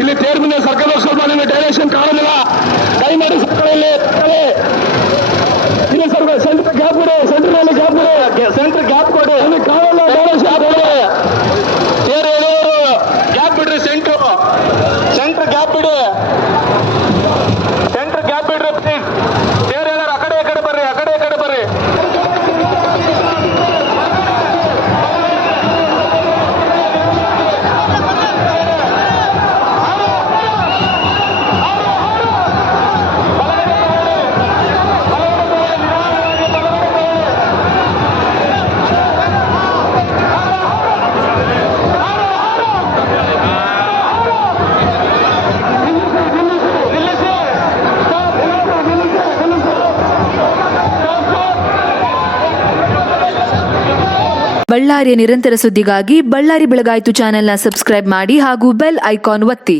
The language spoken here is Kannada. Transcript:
ಇಲ್ಲಿ ತೇರ್ ಮುಂದೆ ಸರ್ಕಾರ ಸ್ವಲ್ಪ ನಿಮಗೆ ಡೈರೆಕ್ಷನ್ ಕಾಣೋದಿಲ್ಲ, ದಯಮಾಡಿ ಸರ್ಕಾರದಲ್ಲಿ ಇಲ್ಲಿ ಸ್ವಲ್ಪ ಸೆಂಟರ್ ಗ್ಯಾಪ್ ಕೊಡಿ, ಸೆಂಟರ್ನಲ್ಲಿ ಗ್ಯಾಪ್ ಕೊಡಿ, ಸೆಂಟರ್ ಗ್ಯಾಪ್ ಕೊಡಿ, ಅಲ್ಲಿ ಕಾಣಲ್ಲ ಡೈರೆಕ್ಷನ್ ಕೊಡಿ. ತೇರ್ ಹೇಳೋರು ಗ್ಯಾಪ್ ಬಿಡ್ರಿ, ಸೆಂಟರ್ ಗ್ಯಾಪ್ ಬಿಡಿ, ಸೆಂಟರ್ ಗ್ಯಾಪ್ ಬಿಡ್ರಿ ಪ್ಲೀಸ್. ತೇರ್ ಹೇಳೋರು ಆ ಕಡೆ ಬರ್ರಿ, ಆ ಕಡೆ ಬರ್ರಿ. ಬಳ್ಳಾರಿಯ ನಿರಂತರ ಸುದ್ದಿಗಾಗಿ ಬಳ್ಳಾರಿ ಬೆಳಗಾಯಿತು ಚಾನೆಲ್ನ ಸಬ್ಸ್ಕ್ರೈಬ್ ಮಾಡಿ ಹಾಗೂ ಬೆಲ್ ಐಕಾನ್ ಒತ್ತಿ.